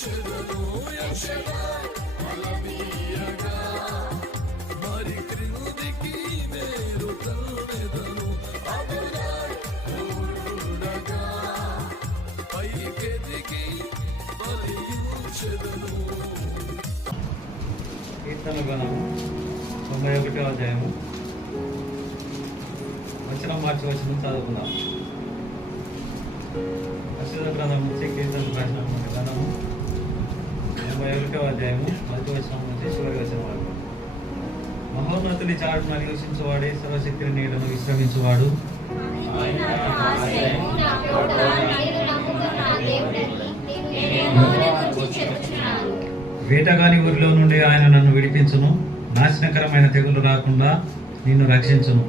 మరి క్రిందికి మేరు తలెదను అబుడగా పైకెదిగి బలియుచెదను. కీర్తన గణము 91వ అధ్యాయము వచనం మార్చి వచనం చదువుకుందాం. పరిశుద్ధ గ్రంథం నుంచి కీర్తన రాసినటువంటి గణము 91వ అధ్యాయము 1వ వచనం నుంచి చివరి వచనం వరకు. మహోన్నతుని చాటున నివసించువాడే సర్వశక్తిని నీడను విశ్రమించువాడు. వేటగాని ఊరిలో నుండి ఆయన నన్ను విడిపించును, నాశనకరమైన తెగులు రాకుండా నిన్ను రక్షించును.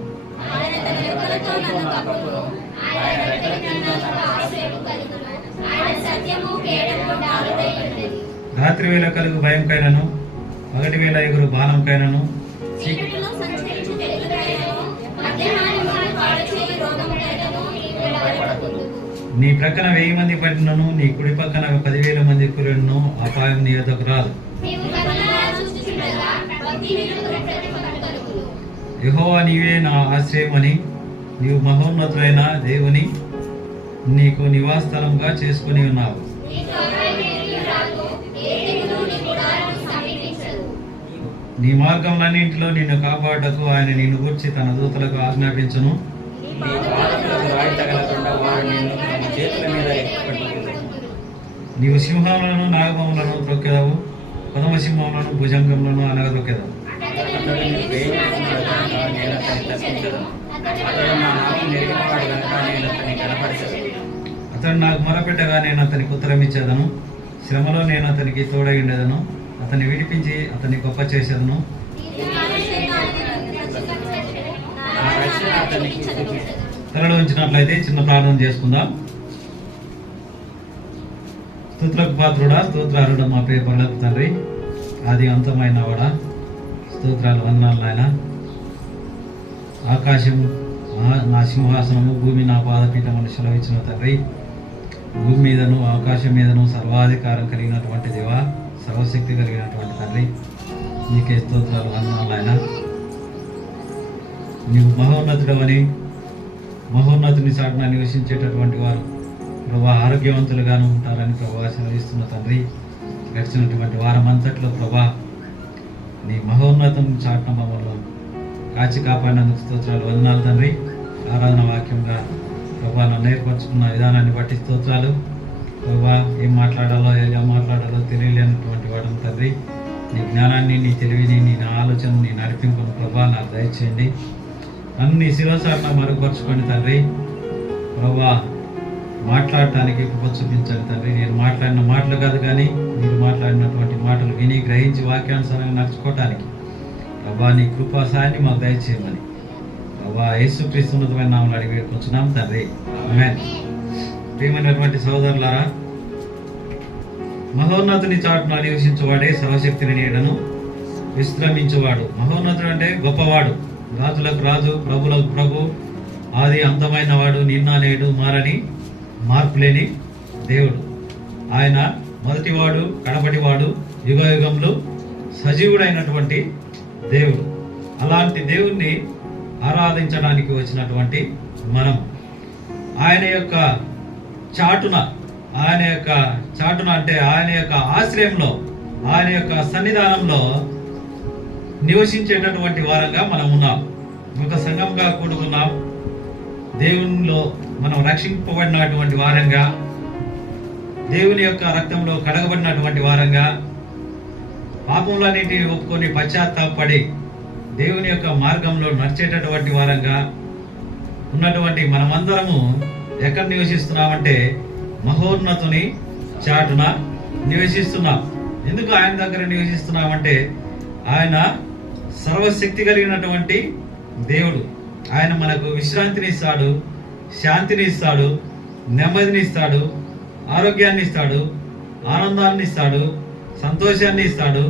రాత్రి వేళ కలుగు భయంకైనను, పగటి వేళ ఎగురు బాణంకైనను, నీ ప్రక్కన 1000 మంది పడినను, నీ కుడి పక్కన 10,000 మంది కూలినను అపాయం నీ యొద్దకు రాదు. యెహోవా నీవే నా ఆశ్రయమని, నీవు మహోన్నతుడైన దేవుని నీకు నివాసస్థలంగా చేసుకుని ఉన్నావు. నీ మార్గంలన్నింటిలో నిన్ను కాపాడటకు ఆయన నిన్ను గూర్చి తన దూతలకు ఆజ్ఞాపించును. నీవు సింహములను నాగములను త్రొక్కెదవు, కొదమ సింహములను భుజంగములను అనగదొక్కెదవు. అతడు నాకు మొరపెట్టగా నేను అతనికి ఉత్తరం ఇచ్చేదను, శ్రమలో నేను అతనికి తోడై ఉండేదను, అతన్ని విడిపించి అతన్ని గొప్ప చేసేదను. తలలో ఉంచినట్లయితే చిన్న ప్రార్థన చేసుకుందాం. స్తోత్రకు పాత్రుడా, స్తోత్రాలుడా మా ప్రియ పరలోక తండ్రి, ఆది అంతమైన వాడా, స్తోత్రాలు వందనాలు నాయన. ఆకాశం నా సింహాసనము, భూమి నా పాదపీఠమని సెలవిచ్చిన తండ్రి, భూమి మీదను ఆకాశం మీదను సర్వాధికారం కలిగినటువంటి దేవా, సర్వశక్తి కలిగినటువంటి తండ్రి, నీకే స్తోత్రాలు వందనాలు ఆయన. నీవు మహోన్నతుడవని, మహోన్నతుని చాటున నివసించేటటువంటి వారు ప్రభా ఆరోగ్యవంతులుగాను ఉంటారని ప్రభా సెలవిస్తున్న తండ్రి, గడిచినటువంటి వారం అంతట్లో ప్రభా నీ మహోన్నతం చాటున మమ్మల్ని కాచి కాపాడినందుకు స్తోత్రాలు వందనాలు తండ్రి. ఆరాధన వాక్యంగా ప్రభా నన్ను ఏర్పరచుకున్న విధానాన్ని బట్టి స్తోత్రాలు. ప్రభా ఏం మాట్లాడాలో ఎలా మాట్లాడాలో తెలియలేనటువంటి వాడను తండ్రి, నీ జ్ఞానాన్ని, నీ తెలివిని, నీ ఆలోచన, నీ నడిపింపును ప్రభా నాకు దయచేయండి. నన్ను నీ శిరోసారణ మరుగుపరచుకోండి తండ్రి. ప్రభా మాట్లాడటానికి కృప చూపించండి తండ్రి. నేను మాట్లాడిన మాటలు కాదు కానీ మీరు మాట్లాడినటువంటి మాటలు విని గ్రహించి వాక్యానుసారంగా నడుచుకోవటానికి ప్రభా నీ కృపా సాయాన్ని మాకు దయచేయమని ప్రభా యేసుక్రీస్తు ఉన్నతమైన నామములో అడిగి వేడుకొంచున్నాం తండ్రి, ఆమేన్. ప్రియమైనటువంటి సహోదరులారా, మహోన్నతుని చాటున నివసించువాడే సర్వశక్తిని నీడను విశ్రమించువాడు. మహోన్నతుడు అంటే గొప్పవాడు, రాజులకు రాజు, ప్రభులకు ప్రభు, ఆది అంతమైన వాడు, నిన్న నేడు మారని మార్పులేని దేవుడు. ఆయన మొదటివాడు, కడపటివాడు, యుగ యుగంలో సజీవుడైనటువంటి దేవుడు. అలాంటి దేవుణ్ణి ఆరాధించడానికి వచ్చినటువంటి మనం ఆయన యొక్క చాటున అంటే ఆయన యొక్క ఆశ్రయంలో, ఆయన యొక్క సన్నిధానంలో నివసించేటటువంటి వారంగా మనం ఉన్నాం. ఒక సంఘంగా కూడుకున్నాం. దేవునిలో మనం రక్షింపబడినటువంటి వారంగా, దేవుని యొక్క రక్తంలో కడగబడినటువంటి వారంగా, పాపములన్నిటిని ఒప్పుకొని పశ్చాత్తాపడి దేవుని యొక్క మార్గంలో నడిచేటటువంటి వారంగా ఉన్నటువంటి మనమందరము ఎక్కడ నివసిస్తున్నామంటే మహోన్నతుని చాటున నివసిస్తున్నాం. ఎందుకు ఆయన దగ్గర నివసిస్తున్నామంటే ఆయన సర్వశక్తి కలిగినటువంటి దేవుడు. ఆయన మనకు విశ్రాంతిని ఇస్తాడు, శాంతిని ఇస్తాడు, నెమ్మదిని ఇస్తాడు, ఆరోగ్యాన్ని ఇస్తాడు, ఆనందాన్ని ఇస్తాడు, సంతోషాన్ని ఇస్తాడు,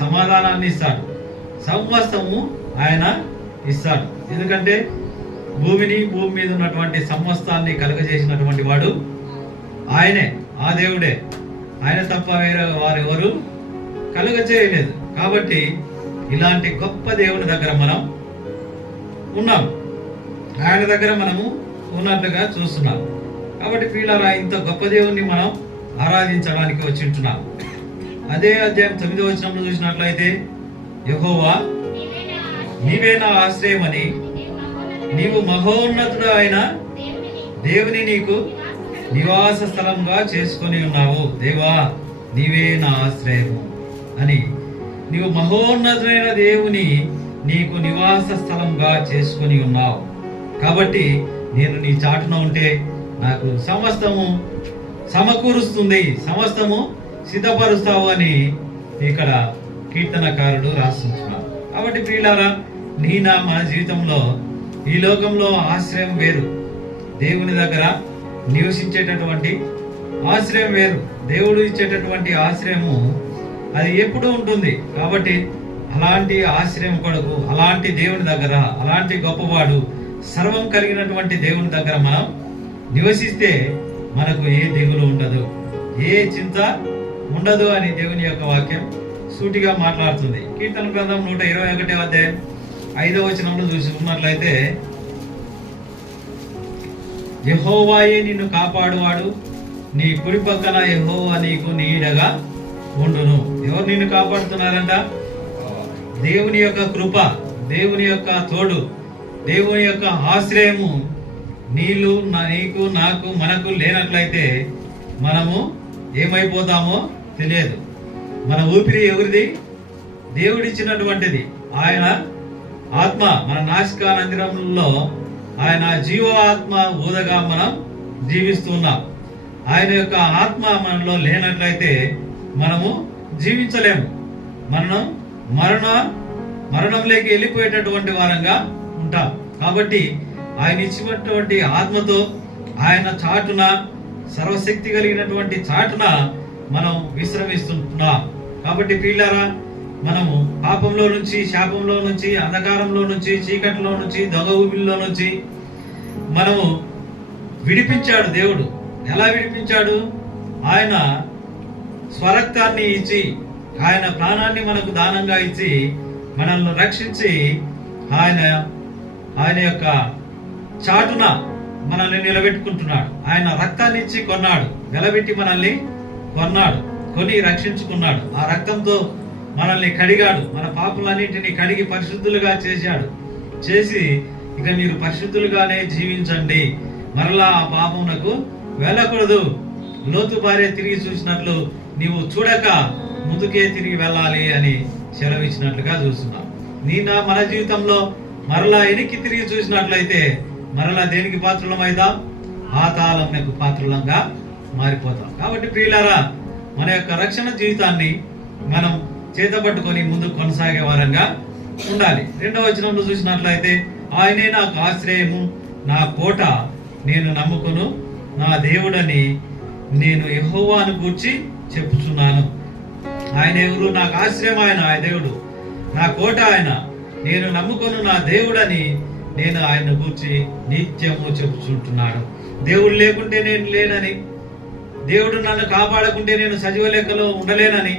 సమాధానాన్ని ఇస్తాడు. సమస్తము ఆయన ఇస్తాడు. ఎందుకంటే భూమి మీద ఉన్నటువంటి సమస్తాన్ని కలుగజేసినటువంటి వాడు ఆయనే, ఆ దేవుడే. ఆయన తప్ప వేరే వారెవరు కలుగ చేయలేదు. కాబట్టి ఇలాంటి గొప్ప దేవుని దగ్గర మనం ఉన్నాం, ఆయన దగ్గర మనము ఉన్నట్లుగా చూస్తున్నాం. కాబట్టి ప్రియులారా, ఇంత గొప్ప దేవుణ్ణి మనం ఆరాధించడానికి వచ్చి ఉంటున్నాం. అదే అధ్యాయం 9వ వచనంలో చూసినట్లయితే, యెహోవా నీవే నా ఆశ్రయమని నీవు మహోన్నతుడు అయిన దేవుని నీకు నివాస స్థలంగా చేసుకొని ఉన్నావు. దేవా నీవే నా ఆశ్రయము అని, నీవు మహోన్నతుడైన దేవుని నీకు నివాస స్థలంగా చేసుకొని ఉన్నావు. కాబట్టి నేను నీ చాటున ఉంటే నాకు సమస్తము సమకూరుస్తుంది, సమస్తము సిద్ధపరుస్తావు అని ఇక్కడ కీర్తనకారుడు రాస్తున్నాడు. కాబట్టి ప్రియులారా, మన జీవితంలో ఈ లోకంలో ఆశ్రయం వేరు, దేవుని దగ్గర నివసించేటటువంటి ఆశ్రయం వేరు. దేవుడు ఇచ్చేటటువంటి ఆశ్రయము అది ఎప్పుడూ ఉంటుంది. కాబట్టి అలాంటి ఆశ్రయం కొరకు, అలాంటి దేవుని దగ్గర, అలాంటి గొప్పవాడు, సర్వం కలిగినటువంటి దేవుని దగ్గర మనం నివసిస్తే మనకు ఏ దిగులు ఉండదు, ఏ చింత ఉండదు అని దేవుని యొక్క వాక్యం సూటిగా మాట్లాడుతుంది. కీర్తన గ్రంథం 121వ అధ్యాయం 5వ వచనంలో చూసుకున్నట్లయితే, యెహోవాయే నిన్ను కాపాడువాడు, నీ కుడి పక్కన యెహోవా నీకు నీడగా ఉండును. ఎవరు నిన్ను కాపాడుతున్నారంట? దేవుని యొక్క కృప, దేవుని యొక్క తోడు, దేవుని యొక్క ఆశ్రయము నీకు, నాకు, మనకు లేనట్లయితే మనము ఏమైపోతామో తెలియదు. మన ఊపిరి ఎవరిది? దేవుడిచ్చినటువంటిది. ఆయన ఆత్మ మన నాసికా రంధ్రంలో ఆయన జీవ ఆత్మ ఊదగా మనం జీవిస్తున్నాం. ఆయన యొక్క ఆత్మ మనలో లేనట్లయితే మనము జీవించలేము. మరణంలోకి వెళ్ళిపోయేటటువంటి వారంగా ఉంటాం. కాబట్టి ఆయన ఇచ్చినటువంటి ఆత్మతో ఆయన చాటున, సర్వశక్తి కలిగినటువంటి చాటున మనం విశ్రమిస్తున్నాం. కాబట్టి ప్రియులారా, మనము పాపంలో నుంచి, శాపంలో నుంచి, అంధకారంలో నుంచి, చీకటిలో నుంచి, దొంగ ఊబిల్లో నుంచి మనము విడిపించాడు దేవుడు. ఎలా విడిపించాడు? ఆయన స్వరక్తాన్ని ఇచ్చి, ఆయన ప్రాణాన్ని మనకు దానంగా ఇచ్చి మనల్ని రక్షించి ఆయన యొక్క చాటున మనల్ని నిలబెట్టుకుంటున్నాడు. ఆయన రక్తాన్ని ఇచ్చి కొన్నాడు, నిలబెట్టి మనల్ని కొన్నాడు, కొని రక్షించుకున్నాడు. ఆ రక్తంతో మనల్ని కడిగాడు, మన పాపలన్నింటినీ కడిగి పరిశుద్ధులుగా చేసి ఇక మీరు పరిశుద్ధులుగానే జీవించండి, మరలా ఆ పాపమునకు వెళ్ళకూడదు. లోతు భార్య తిరిగి చూసినట్లు నీవు చూడక ముందుకే తిరిగి వెళ్ళాలి అని సెలవిచ్చినట్లుగా చూస్తున్నాం. మన జీవితంలో మరలా వెనక్కి తిరిగి చూసినట్లయితే మరలా దేనికి పాత్రలమైదాం? పాతాళమునకు పాత్రలంగా మారిపోతాం. కాబట్టి ప్రియులారా, మన యొక్క రక్షణ జీవితాన్ని మనం చేతపట్టుకొని ముందు కొనసాగే వారంగా ఉండాలి. 2వ వచనంలో చూసినట్లయితే, ఆయనే నాకు ఆశ్రయము, నా కోట, నేను నమ్ముకును నా దేవుడని నేను యెహోవాను గూర్చి చెప్పుచున్నాను. ఆయన ఎవరు? నాకు ఆశ్రయం ఆయన దేవుడు, నా కోట ఆయన, నేను నమ్ముకును నా దేవుడని నేను ఆయన గూర్చి నిత్యము చెప్పుచుంటున్నాను. దేవుడు లేకుంటే నేను లేనని, దేవుడు నన్ను కాపాడకుంటే నేను సజీవ లెక్కలో ఉండలేనని,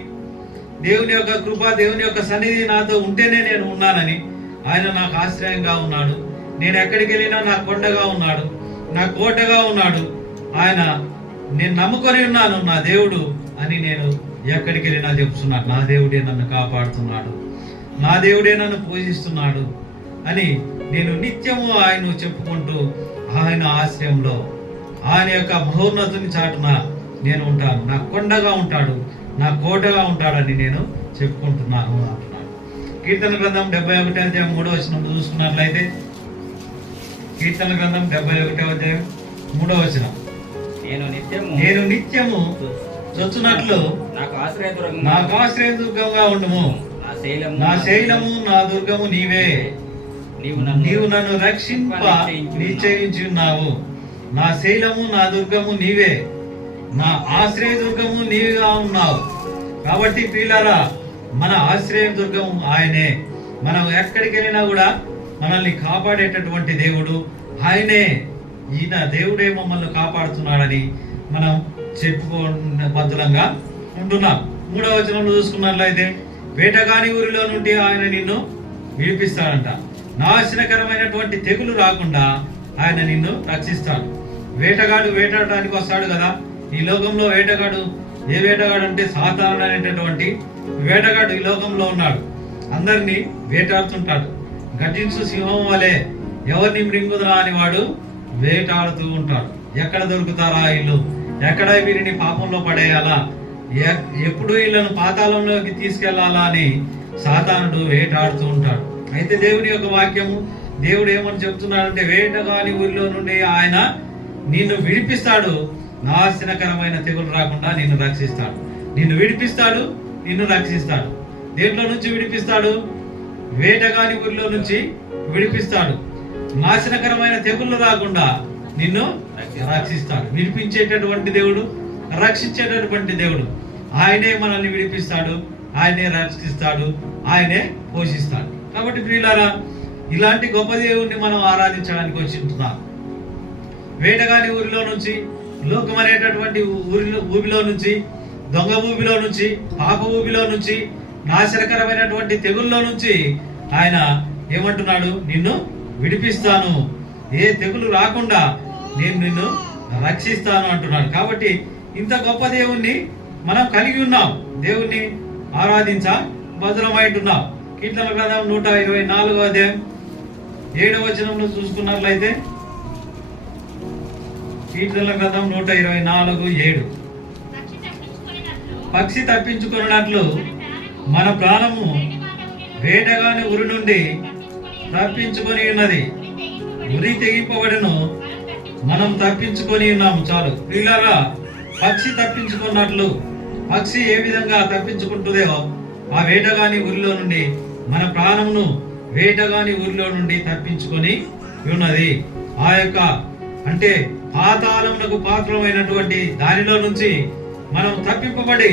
దేవుని యొక్క కృప, దేవుని యొక్క సన్నిధి నాతో ఉంటేనే నేను ఉన్నానని, ఆయన నాకు ఆశ్రయంగా ఉన్నాడు. నేను ఎక్కడికి వెళ్ళినా నా కొండగా ఉన్నాడు, నా కోటగా ఉన్నాడు. ఆయన నేను నమ్ముకొని ఉన్నాను నా దేవుడు అని నేను ఎక్కడికి వెళ్ళినా చెప్తున్నాను. నా దేవుడే నన్ను కాపాడుతున్నాడు, నా దేవుడే నన్ను పూజిస్తున్నాడు అని నేను నిత్యము ఆయన చెప్పుకుంటూ ఆయన ఆశ్రయంలో, ఆయన యొక్క మహోన్నతుని చాటున నేను ఉంటాను. నా కొండగా ఉంటాడు, నా కోటగా ఉంటాడని నేను చెప్పుకుంటున్నాను అంటున్నాడు. కీర్తన గ్రంథం 71వ అధ్యాయం 3వ వచనం చూసుకున్నట్లయితే, కీర్తన గ్రంథం 71వ అధ్యాయం 3వ వచనం, నేను నిత్యము చొచ్చునట్లు నాకు ఆశ్రయదుర్గంగా ఉండుము. నా శైలము నా దుర్గము నీవే, నీవు నన్ను రక్షింప నిశ్చయించున్నావు. నా శైలము నా దుర్గము నీవే, నా ఆశ్రయదుర్గము నీవుగా ఉన్నావు. కాబట్టి ప్రియులారా, మన ఆశ్రయ దుర్గం ఆయనే. మనం ఎక్కడికి వెళ్ళినా కూడా మనల్ని కాపాడేటటువంటి దేవుడు ఆయనే. ఈయన దేవుడే మమ్మల్ని కాపాడుతున్నాడని మనం చెప్పుకునే బద్దులంగా ఉంటున్నాం. 3వ వచనంలో చూసుకున్నట్లయితే వేటగాని ఊరిలో నుండి ఆయన నిన్ను విడిపిస్తాడంట. నాశనకరమైనటువంటి తెగులు రాకుండా ఆయన నిన్ను రక్షిస్తాడు. వేటగాడు వేటాడడానికి వస్తాడు కదా. ఈ లోకంలో వేటగాడు ఏ వేటగాడు అంటే సాతానుడు అనేటటువంటి వేటగాడు ఈ లోకంలో ఉన్నాడు. అందరినీ వేటాడుతుంటాడు. గర్జించు సింహం వలె ఎవరిని మృంగుదరా అని వాడు వేటాడుతూ ఉంటాడు. ఎక్కడ దొరుకుతారా వీళ్ళు, ఎక్కడ వీరిని పాపంలో పడేయాలా, ఎప్పుడు వీళ్ళను పాతాళంలోకి తీసుకెళ్లాలా అని సాతానుడు వేటాడుతూ ఉంటాడు. అయితే దేవుని యొక్క వాక్యము, దేవుడు ఏమని చెప్తున్నాడంటే వేటగాని ఊరిలో నుండి ఆయన నిన్ను విడిపిస్తాడు, నాశనకరమైన తెగులు రాకుండా నిన్ను రక్షిస్తాడు. నిన్ను విడిపిస్తాడు, నిన్ను రక్షిస్తాడు. దేంట్లో నుంచి విడిపిస్తాడు? వేటగాని ఊరిలో నుంచి విడిపిస్తాడు. నాశనకరమైన తెగుళ్ళు రాకుండా నిన్ను రక్షిస్తాడు. విడిపించేటటువంటి దేవుడు, రక్షించేటటువంటి దేవుడు. ఆయనే మనల్ని విడిపిస్తాడు, ఆయనే రక్షిస్తాడు, ఆయనే పోషిస్తాడు. కాబట్టి ప్రియులారా, ఇలాంటి గొప్ప దేవుణ్ణి మనం ఆరాధించడానికి వచ్చింటున్నాం. వేటగాని ఊరిలో నుంచి, లోకం అనేటటువంటి ఊబిలో నుంచి, దొంగ ఊబిలో నుంచి, పాప ఊబిలో నుంచి, నాశనకరమైనటువంటి తెగుల్లో నుంచి ఆయన ఏమంటున్నాడు? నిన్ను విడిపిస్తాను, ఏ తెగులు రాకుండా నేను నిన్ను రక్షిస్తాను అంటున్నాడు. కాబట్టి ఇంత గొప్ప దేవుణ్ణి మనం కలిగి ఉన్నాం. దేవుణ్ణి ఆరాధించ భద్రమైంటున్నాం. కీర్తన గ్రంథం 124వ అధ్యాయం 7వ వచనంలో చూసుకున్నట్లయితే, కీర్తన గ్రంథం 124:7 పక్షి తప్పించుకున్నట్లు మన ప్రాణము వేటగాని ఉరి నుండి తప్పించుకొని ఉన్నది. ఉరి తెగింపబడను, మనం తప్పించుకొని ఉన్నాము. చాలు ప్రియులారా, పక్షి తప్పించుకున్నట్లు, పక్షి ఏ విధంగా తప్పించుకుంటుందో ఆ వేటగాని ఊరిలో నుండి మన ప్రాణమును వేటగాని ఊరిలో నుండి తప్పించుకొని ఉన్నది. ఆ యొక్క అంటే పాతాళమునకు పాత్రమైనటువంటి దానిలో నుంచి మనం తప్పింపబడి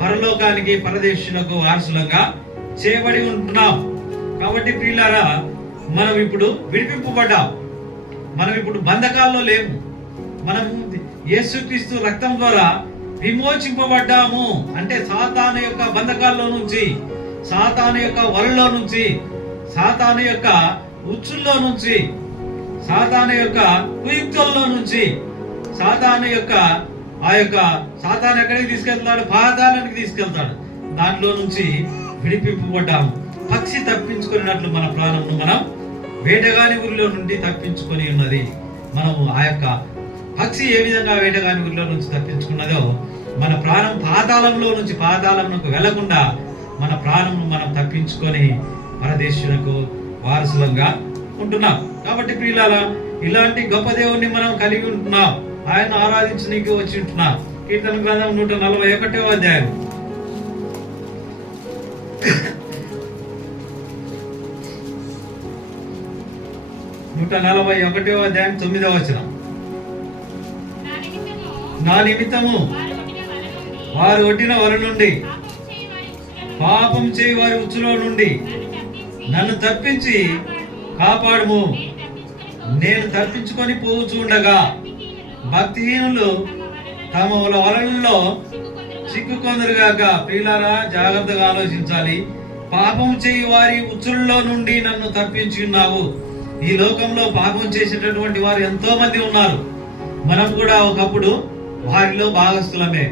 పరలోకానికి, పరదేశులకు వారసులంగా చేయబడి ఉంటున్నాం. కాబట్టి ప్రియులారా, మనం ఇప్పుడు విడిపింపబడ్డాం. మనం ఇప్పుడు బంధకాల్లో లేము. మనం యేసుక్రీస్తు రక్తం ద్వారా విమోచింపబడ్డాము. అంటే సాతాను యొక్క బంధకాల్లో నుంచి, సాతాను యొక్క వలలో నుంచి, సాతాను యొక్క ఉచ్చుల్లో నుంచి, సాతాను యొక్క కుయుక్తుల్లో నుంచి, సాతాను యొక్క ఆ యొక్క సాతాను ఎక్కడికి తీసుకెళ్తాడు? పాతాళానికి తీసుకెళ్తాడు. దాంట్లో నుంచి విడిపింపబడ్డాము. పక్షి తప్పించుకున్నట్లు మన ప్రాణమును మనం వేటగాని ఊరిలో నుండి తప్పించుకొని ఉన్నది. మనము ఆ యొక్క పక్షి ఏ విధంగా వేటగాని ఊరిలో నుంచి తప్పించుకున్నదో మన ప్రాణం పాతాళంలో నుంచి పాతాళంకు వెళ్లకుండా మన ప్రాణమును మనం తప్పించుకొని పరదేశులకు వారసులంగా ఉంటున్నాం. కాబట్టి ప్రియులారా, ఇలాంటి గొప్ప దేవుణ్ణి మనం కలిగి ఉంటున్నాం. ఆయన ఆరాధించడానికి వచ్చి ఉంటున్నాం. కీర్తన గ్రంథం 141వ అధ్యాయం 141వ అధ్యాయం 9వ వచనం. నా నిమిత్తము వారు ఒడ్డిన వల నుండి, పాపం చేయి వారి ఉచ్చులో నుండి నన్ను తప్పించి కాపాడుము. నేను తప్పించుకొని పోవుచుండగా భక్తిహీనులు తమ వలలలో చిక్కుకొందరుగాక. ప్రియులారా, జాగ్రత్తగా ఆలోచించాలి. పాపం చేయి వారి ఉచ్చుల్లో నుండి నన్ను తప్పించి ఉన్నావు. ఈ లోకంలో పాపం చేసేటటువంటి వారు ఎంతో మంది ఉన్నారు. మనం కూడా ఒకప్పుడు వారిలో భాగస్థులమే,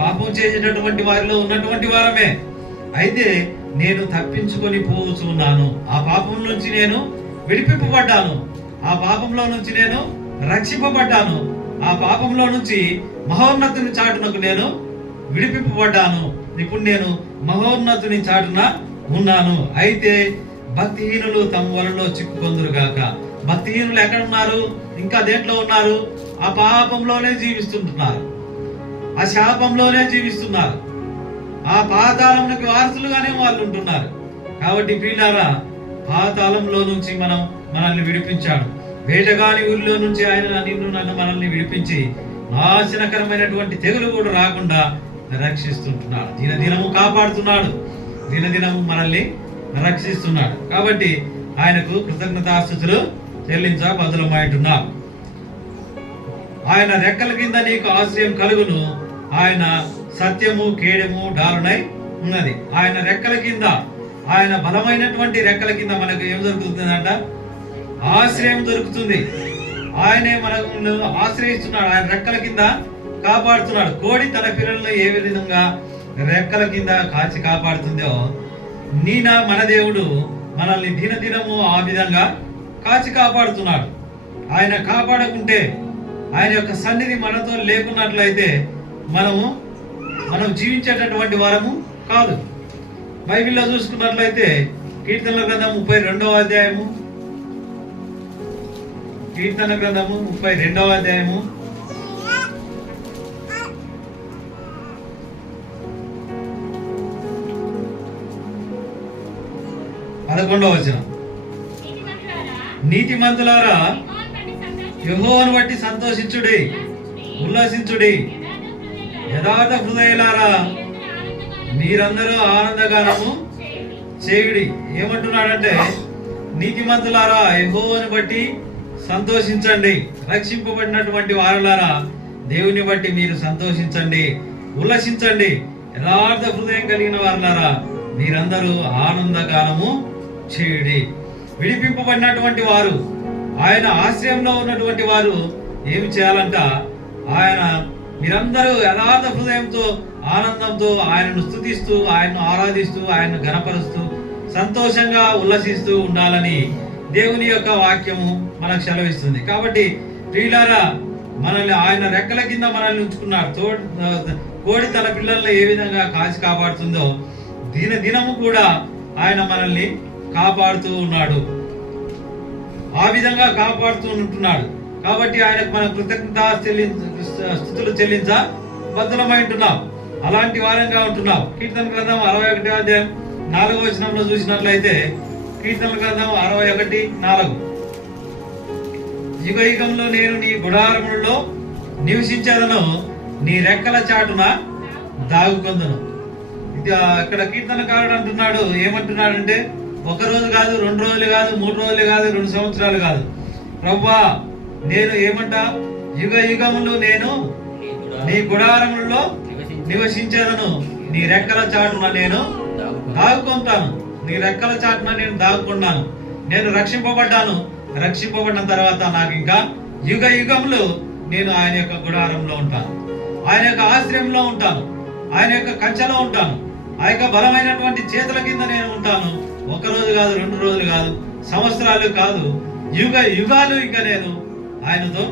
పాపం చేసేటటువంటి వారిలో ఉన్నటువంటి వారమే. అయితే నేను తప్పించుకొని పోవచ్చున్నాను. ఆ పాపం నుంచి నేను విడిపింపబడ్డాను. ఆ పాపంలో నుంచి నేను రక్షింపబడ్డాను. ఆ పాపంలో నుంచి మహోన్నతుని చాటునకు నేను విడిపింపబడ్డాను. ఇప్పుడు నేను మహోన్నతుని చాటున ఉన్నాను. అయితే భక్తిహీనులు తమ వలలో చిక్కుకొందురుగాక. భక్తిహీనులు ఎక్కడ ఉన్నారు? ఇంకా దేంట్లో ఉన్నారు? ఆ పాపంలోనే జీవిస్తుంటున్నారు, ఆ శాపంలోనే జీవిస్తున్నారు, ఆ పాతాళమునకు వారసులుగానే వాళ్ళు ఉంటున్నారు. కాబట్టి ప్రియులారా, పాతాళంలో నుంచి మనల్ని విడిపించాడు. వేటగాని ఊరిలో నుంచి ఆయన నన్ను మనల్ని విడిపించి నాశనకరమైనటువంటి తెగులు కూడా రాకుండా రక్షిస్తుంటున్నాడు. దినదినము కాపాడుతున్నాడు, దినదినము మనల్ని రక్షిస్తున్నాడు. కాబట్టి ఆయనకు కృతజ్ఞతాస్తుతులు చెల్లించ బదులమైంటున్నాం. ఆయన రెక్కల కింద నీకు ఆశ్రయం కలుగును, ఆయన సత్యము కేడము డాలునై ఉన్నది. ఆయన రెక్కల కింద, ఆయన బలమైనటువంటి రెక్కల కింద మనకు ఏం దొరుకుతుందంట? ఆశ్రయం దొరుకుతుంది. ఆయనే మనకు ఆశ్రయిస్తున్నాడు, ఆయన రెక్కల కింద కాపాడుతున్నాడు. కోడి తన పిల్లలను ఏ విధంగా రెక్కల కింద కాచి కాపాడుతుందో, మన దేవుడు మనల్ని దినదినము ఆ విధంగా కాచి కాపాడుతున్నాడు. ఆయన కాపాడకుంటే, ఆయన యొక్క సన్నిధి మనతో లేకున్నట్లయితే మనం జీవించేటటువంటి వారము కాదు. బైబిల్లో చూసుకున్నట్లయితే కీర్తనల గ్రంథం 32వ అధ్యాయము, కీర్తన గ్రంథము 32వ అధ్యాయము 11వ వచనం. నీతిమంతులారా యెహోవాను బట్టి సంతోషించుడి, ఉల్లాసించుడి. యథార్థ హృదయులారా మీరందరూ ఆనందగానము చేయుడి. ఏమంటున్నాడంటే, నీతిమంతులారా యెహోవాను బట్టి సంతోషించండి. రక్షింపబడినటువంటి వారులారా దేవుని బట్టి మీరు సంతోషించండి, ఉల్లసించండి. యథార్థ హృదయం కలిగిన వారులారా మీరందరూ ఆనందగానము చేయుడి. విడిపింపబడినటువంటి వారు, ఆయన ఆశ్రయంలో ఉన్నటువంటి వారు ఏమి చేయాలంట? మీరందరూ యథార్థ హృదయంతో, ఆనందంతో ఆయనను స్తుతిస్తూ, ఆయనను ఆరాధిస్తూ, ఆయనను ఘనపరుస్తూ, సంతోషంగా ఉల్లసిస్తూ ఉండాలని దేవుని యొక్క వాక్యము మనకు సెలవిస్తుంది. కాబట్టి ప్రియులారా, మనల్ని ఆయన రెక్కల కింద మనల్ని ఉంచుకున్నాడు. కోడి తన పిల్లల్ని ఏ విధంగా కాచి కాపాడుతుందో, దినము కూడా ఆయన మనల్ని కాపాడుతూ ఉన్నాడు. ఆ విధంగా కాపాడుతూ ఉంటున్నాడు. కాబట్టి ఆయనకు మనం స్తుతులు చెల్లించ బద్ధులమై ఉంటున్నాం. అలాంటి వారంగా ఉంటున్నాం. కీర్తన గ్రంథం 61వ అధ్యాయం 4వ వచనంలో చూసినట్లయితే, కీర్తన గ్రంథం 61:4, యుగయుగంలో నేను నీ గుడారములలో నివసించదను, నీ రెక్కల చాటున దాగుకొందును. ఇక్కడ కీర్తనకారుడు అంటున్నాడు, ఏమంటున్నాడంటే, ఒక రోజు కాదు, 2 రోజులు కాదు, 3 రోజులు కాదు, 2 సంవత్సరాలు కాదు. ప్రభువా, నేను ఏమంటా, యుగ యుగములు నేను నీ గుడారములలో నివసించేదను, నీ రెక్కల చాటున నేను దాగుకుంటాను. నీ రెక్కల చాటున నేను దాగుకున్నాను. నేను రక్షింపబడ్డాను. రక్షింపబడిన తర్వాత నాకు ఇంకా యుగ యుగములు నేను ఆయన యొక్క గుడారంలో ఉంటాను, ఆయన యొక్క ఆశ్రయంలో ఉంటాను, ఆయన యొక్క కంచెలో ఉంటాను, ఆ యొక్క బలమైనటువంటి చేతుల కింద నేను ఉంటాను. 1 రోజు కాదు, 2 రోజులు కాదు, సంవత్సరాలు కాదు, యుగ యుగాలు ఇంకా నేను ఆయనతో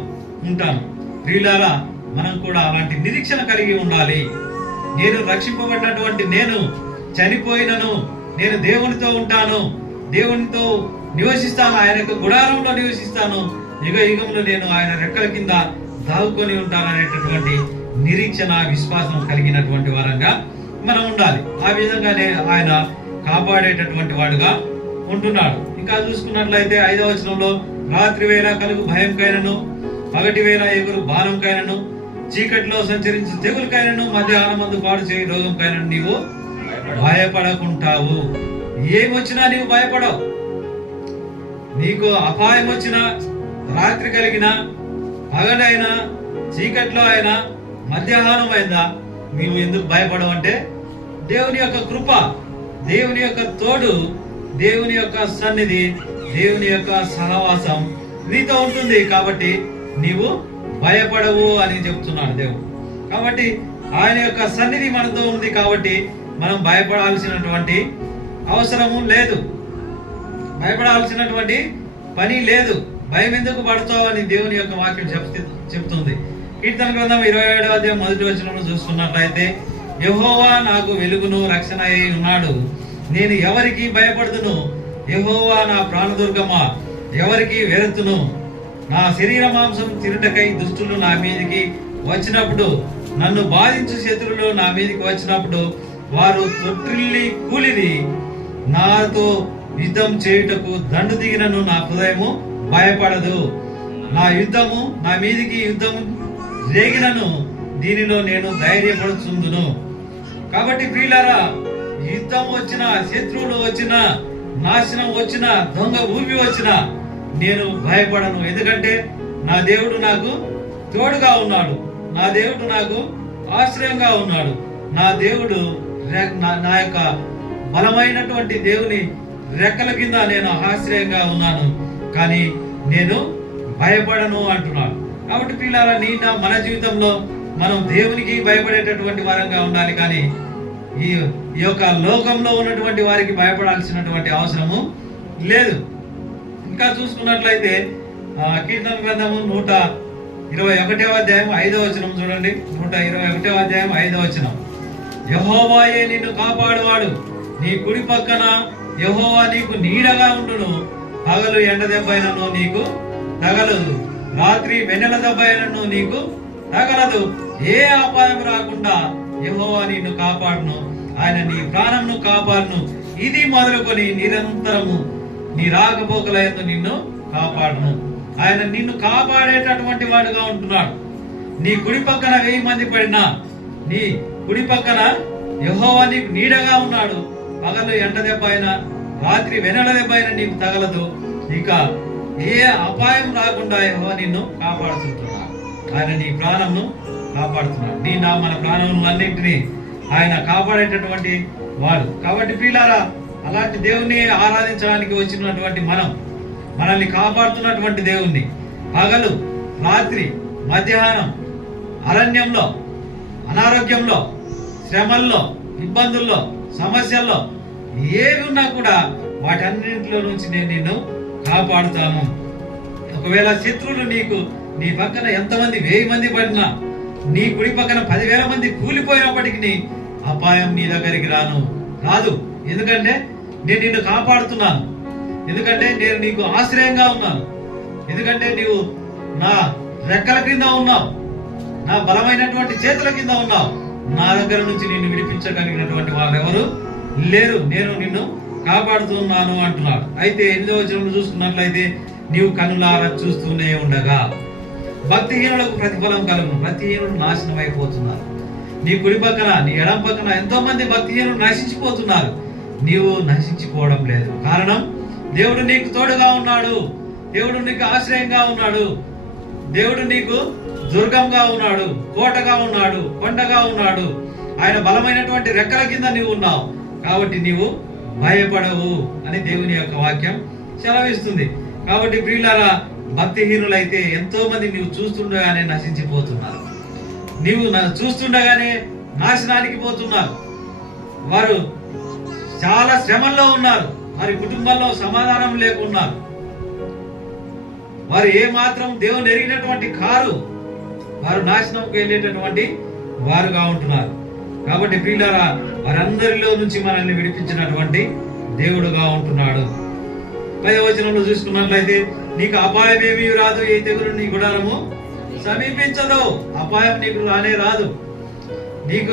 ఉంటాను. ప్రియులారా, మనం కూడా అలాంటి నిరీక్షణ కలిగి ఉండాలి. నేను రక్షింపబడినటువంటి, నేను చనిపోయినను, నేను దేవునితో ఉంటాను, దేవునితో నివసిస్తాను, ఆయన యొక్క గుడారంలో నివసిస్తాను, యుగ యుగంలో నేను ఆయన రెక్కల కింద దాగుకొని ఉంటాను అనేటటువంటి నిరీక్షణ, విశ్వాసం కలిగినటువంటి వారంగా మనం ఉండాలి. ఆ విధంగానే ఆయన కాపాడేటటువంటి వాడుగా ఉంటున్నాడు. ఇంకా చూసుకున్నట్లయితే 5వ వచనంలో, రాత్రి వేళ కలుగు భయంకైనను, పగటి వేళ ఎగురు బాణంకైనను, చీకటిలో సంచరించి తెగులకైనను, మధ్యాహ్నమందు పాడు చేయి రోగంకైనను నీవు భయపడకుంటావు. ఏమొచ్చినా నీవు భయపడవు. నీకు అపాయం వచ్చినా, రాత్రి కలిగిన, పగలైనా, చీకట్లో అయినా, మధ్యాహ్నం అయిందా, నీవు ఎందుకు భయపడవు అంటే, దేవుని యొక్క కృప, దేవుని యొక్క తోడు, దేవుని యొక్క సన్నిధి, దేవుని యొక్క సహవాసం నీతో ఉంటుంది. కాబట్టి నీవు భయపడవు అని చెప్తున్నాడు దేవుడు. కాబట్టి ఆయన యొక్క సన్నిధి మనతో ఉంది. కాబట్టి మనం భయపడాల్సినటువంటి అవసరము లేదు, భయపడాల్సినటువంటి పని లేదు. భయం ఎందుకు పడతావు అని దేవుని యొక్క వాక్యం చెప్తుంది. కీర్తన గ్రంథం 27వ అధ్యాయం 1వ వచనంలో చూసుకున్నట్లయితే, యెహోవా నాకు వెలుగును రక్షణ అయి ఉన్నాడు, నేను ఎవరికి భయపడుతును? యెహోవా నా ప్రాణదుర్గమా, ఎవరికి వెరతును? నా శరీర మాంసం తిరుటకై దుష్టులు నా మీదికి వచ్చినప్పుడు, నన్ను బాధించు శత్రువులు నా మీదికి వచ్చినప్పుడు, వారు తొట్టిల్లి కూలిది. నాతో యుద్ధం చేయుటకు దండు దిగినను నా హృదయము భయపడదు. నా మీదికి యుద్ధము రేగినను దీనిలో నేను ధైర్యపడుతుందును. కాబట్టి ప్రియులారా, యుద్ధం వచ్చినా, శత్రువులు వచ్చినా, నాశనం వచ్చినా, దొంగ ఊపి వచ్చినా నేను భయపడను. ఎందుకంటే నా దేవుడు నాకు తోడుగా ఉన్నాడు, నా దేవుడు నాకు ఆశ్రయంగా ఉన్నాడు, నా దేవుడు నా యొక్క బలమైనటువంటి దేవుని రెక్కల కింద నేను ఆశ్రయంగా ఉన్నాను, కానీ నేను భయపడను అంటున్నాడు. కాబట్టి పిల్లల మన జీవితంలో మనం దేవునికి భయపడేటటువంటి వారంగా ఉండాలి, కానీ ఈ యొక్క లోకంలో ఉన్నటువంటి వారికి భయపడాల్సినటువంటి అవసరము లేదు. ఇంకా చూసుకున్నట్లయితే కీర్తన గ్రంథము 121వ అధ్యాయం 5వ వచనం చూడండి. 121వ అధ్యాయం 5వ వచనం. యెహోవాయే నిన్ను కాపాడువాడు, నీ కుడి పక్కన యెహోవా నీకు నీడగా ఉండును. పగలు ఎండ దెబ్బైనను నీకు తగలదు, రాత్రి వెన్నెల దెబ్బైనను నీకు తగలదు. ఏ అపాయం రాకుండా యెహోవా నిన్ను కాపాడును, ఆయన నీ ప్రాణంను కాపాడును. ఇది మొదలుకొని నిరంతరము నీ రాకపోకలయందు నిన్ను కాపాడును. ఆయన నిన్ను కాపాడేటటువంటి వాడుగా ఉంటున్నాడు. నీ కుడి పక్కన 1000 మంది పడినా నీ కుడి పక్కన యెహోవా నీకు నీడగా ఉన్నాడు. పగలు ఎండ దెబ్బ అయినా రాత్రి వెన్నెల దెబ్బ అయినా నీకు తగలదు. ఇక ఏ అపాయం రాకుండా యెహోవా నిన్ను కాపాడుతుంటున్నాడు. ఆయన నీ ప్రాణంను కాపాడుతున్నాడు. మన ప్రాణములన్నింటినీ ఆయన కాపాడేటటువంటి వాడు. కాబట్టి ప్రియులారా, అలాంటి దేవుణ్ణి ఆరాధించడానికి వచ్చినటువంటి మనల్ని కాపాడుతున్నటువంటి దేవుణ్ణి పగలు రాత్రి మధ్యాహ్నం అరణ్యంలో అనారోగ్యంలో శ్రమల్లో ఇబ్బందుల్లో సమస్యల్లో ఏవి ఉన్నా కూడా వాటన్నింటిలో నుంచి నేను నిన్ను కాపాడుతాను. ఒకవేళ శత్రువులు నీ పక్కన ఎంతమంది 1000 మంది పడినా, నీ కుడి పక్కన 10,000 మంది కూలిపోయినప్పటికీ అపాయం నీ దగ్గరికి రాదు. ఎందుకంటే నేను నిన్ను కాపాడుతున్నాను, ఎందుకంటే నేను నీకు ఆశ్రయంగా ఉన్నాను, ఎందుకంటే నీవు నా రెక్కల కింద ఉన్నావు, నా బలమైనటువంటి చేతుల కింద ఉన్నావు. నా దగ్గర నుంచి నిన్ను విడిపించగలిగినటువంటి వారు ఎవరు లేరు, నేను నిన్ను కాపాడుతున్నాను అంటున్నాడు. అయితే 8వ వచనంలో చూసుకున్నట్లయితే, నీవు కన్నులారా చూస్తూనే ఉండగా భక్తిహీనులకు ప్రతిఫలం కలుగును. భక్తిహీనులు నాశనం అయిపోతున్నారు. నీ కుడి పక్కన నీ ఎడం పక్కన ఎంతో మంది భక్తిహీనులు నశించిపోతున్నారు. నీవు నశించిపోవడం లేదు. కారణం, దేవుడు నీకు తోడుగా ఉన్నాడు, దేవుడు నీకు ఆశ్రయంగా ఉన్నాడు, దేవుడు నీకు దుర్గంగా ఉన్నాడు, కోటగా ఉన్నాడు, కొండగా ఉన్నాడు. ఆయన బలమైనటువంటి రెక్కల కింద నీవు ఉన్నావు. కాబట్టి నీవు భయపడవు అని దేవుని యొక్క వాక్యం సెలవిస్తుంది. కాబట్టి ప్రియులారా, భక్తిహీనులైతే ఎంతో మంది నీవు చూస్తుండగానే నశించిపోతున్నారు, నీవు చూస్తుండగానే నాశనానికి పోతున్నారు. వారు చాలా శ్రమల్లో ఉన్నారు, వారి కుటుంబంలో సమాధానం లేకున్నారు, వారు ఏ మాత్రం దేవుని ఎరిగినటువంటి కారు, వారు నాశనంకి వెళ్ళేటటువంటి వారుగా ఉంటున్నారు. కాబట్టి ప్రియులారా, వారందరిలో నుంచి మనల్ని విడిపించినటువంటి దేవుడుగా ఉంటున్నాడు. 10వ వచనంలో చూసుకున్నట్లయితే, నీకు అపాయం ఏమీ రాదు, ఏ తెగులు నీ గుడారము సమీపించదు. అపాయం నీకు రాదు, నీకు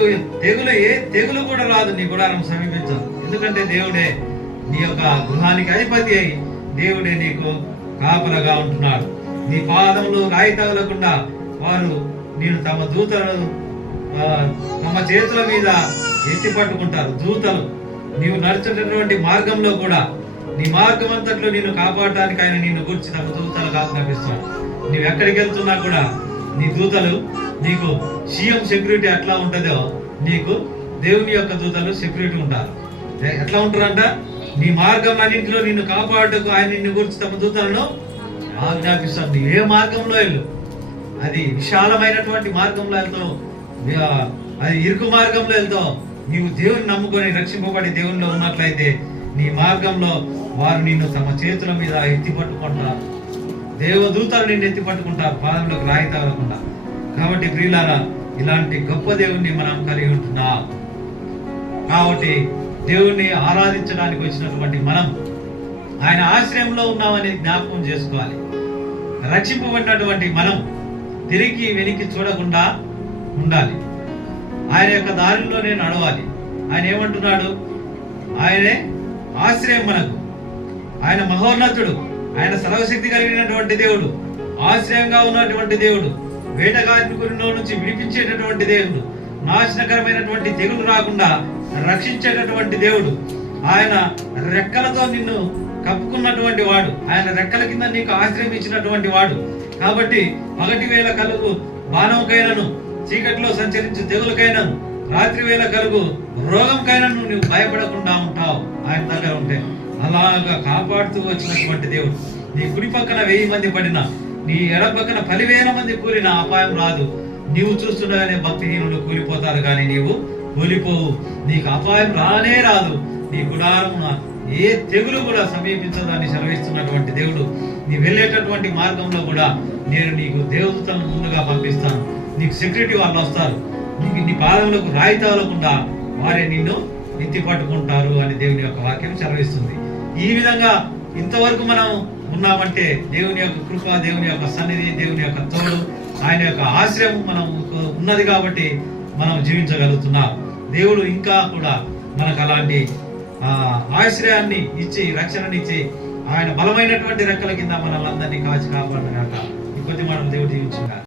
ఏ తెగులు కూడా రాదు, నీ గుడారం సమీపించదు. ఎందుకంటే దేవుడే నీ యొక్క గృహానికి అధిపతి అయి దేవుడే నీకు కాపలగా ఉంటున్నాడు. నీ పాదములు రాయి తగలకుండా వారు నేను తమ దూతలను తమ చేతుల మీద ఎత్తి పట్టుకుంటారు. దూతలు నీవు నడుచున్నటువంటి మార్గంలో కూడా నీ మార్గం అంతట్లో నిన్ను కాపాడడానికి ఆయన నిన్ను గురించి తమ దూతలు ఆజ్ఞాపిస్తాడు. నీవు ఎక్కడికి వెళ్తున్నా కూడా నీ దూతలు నీకు సీఎం సెక్యూరిటీ ఎట్లా ఉంటుందో నీకు దేవుని యొక్క దూతలు సెక్యూరిటీ ఉంటారు. ఎట్లా ఉంటారంట, నీ మార్గం అన్నింటిలో నిన్ను కాపాడుటకు ఆయన నిన్ను గురించి తమ దూతలను ఆజ్ఞాపిస్తాడు. నీ ఏ మార్గంలో వెళ్ళు, అది విశాలమైనటువంటి మార్గంలో వెళ్తావు, అది ఇరుకు మార్గంలో వెళ్తావు, నీవు దేవుని నమ్ముకొని రక్షింపబడి దేవునిలో ఉన్నట్లయితే నీ మార్గంలో వారు నిన్ను తమ చేతుల మీద ఎత్తి పట్టుకుంటారు. దేవదూతలు నిన్ను ఎత్తి పట్టుకుంటారు, పాదంలోకి రాయి తగలకుండా. కాబట్టి ప్రియులారా, ఇలాంటి గొప్ప దేవుణ్ణి మనం కలిగి ఉంటున్నాం. కాబట్టి దేవుణ్ణి ఆరాధించడానికి వచ్చినటువంటి మనం ఆయన ఆశ్రయంలో ఉన్నామని జ్ఞాపకం చేసుకోవాలి. రక్షింపబడినటువంటి మనం తిరిగి వెనక్కి చూడకుండా ఉండాలి. ఆయన యొక్క దారిలోనే నడవాలి. ఆయన ఏమంటున్నాడు, ఆయనే ఆశ్రయం మనకు, ఆయన మహోన్నతుడు, ఆయన సర్వశక్తి కలిగినటువంటి దేవుడు, ఆశ్రయంగా ఉన్నటువంటి దేవుడు, వేటగాడిలో నుంచి విడిపించేటటువంటి దేవుడు, నాశనకరమైనటువంటి తెగులు రాకుండా రక్షించేటటువంటి దేవుడు, ఆయన రెక్కలతో నిన్ను కప్పుకున్నటువంటి వాడు, ఆయన రెక్కల కింద నీకు ఆశ్రయం ఇచ్చినటువంటి వాడు. కాబట్టి పగటి వేళ కలుగు బాణముకైనను, చీకట్లో సంచరించు తెగులకైనను, రాత్రి వేళ కలుగు రోగంకైనా నువ్వు భయపడకుండా ఉంటావు ఆయన దగ్గర ఉంటే. అలాగా కాపాడుతూ వచ్చినటువంటి దేవుడు. నీ కుడి పక్కన 1000 మంది పడినా, నీ ఎడ పక్కన 10,000 మంది కూలినా అపాయం రాదు. నీవు చూస్తుండగానే భక్తిహీనులు కూలిపోతారు, కానీ నీవు కూలిపోవు. నీకు అపాయం రానే రాదు. నీ గుడారమున ఏ తెగులు కూడా సమీపించదని సెలవిస్తున్నటువంటి దేవుడు. నీ వెళ్ళేటటువంటి మార్గంలో కూడా నేను నీకు దేవదూతలను ముందుగా పంపిస్తాను. నీకు సెక్యూరిటీ వాళ్ళు వస్తారు. నీకు నీ పాదములకు రాయి తగలకుండా వారే నిన్ను ఎత్తి పట్టుకుంటారు అని దేవుని యొక్క వాక్యం సెలవిస్తుంది. ఈ విధంగా ఇంతవరకు మనం ఉన్నామంటే దేవుని యొక్క కృప, దేవుని యొక్క సన్నిధి, దేవుని యొక్క తోడు, ఆయన యొక్క ఆశ్రయం మనం ఉన్నది కాబట్టి మనం జీవించగలుగుతున్నాం. దేవుడు ఇంకా కూడా మనకు అలాంటి ఆశ్రయాన్ని ఇచ్చి, రక్షణనిచ్చి, ఆయన బలమైనటువంటి రెక్కల కింద మనల్ని అందరినీ కాచి కాపాడగాక. ఈ కొద్ది మనం దేవుడు జీవించుగా.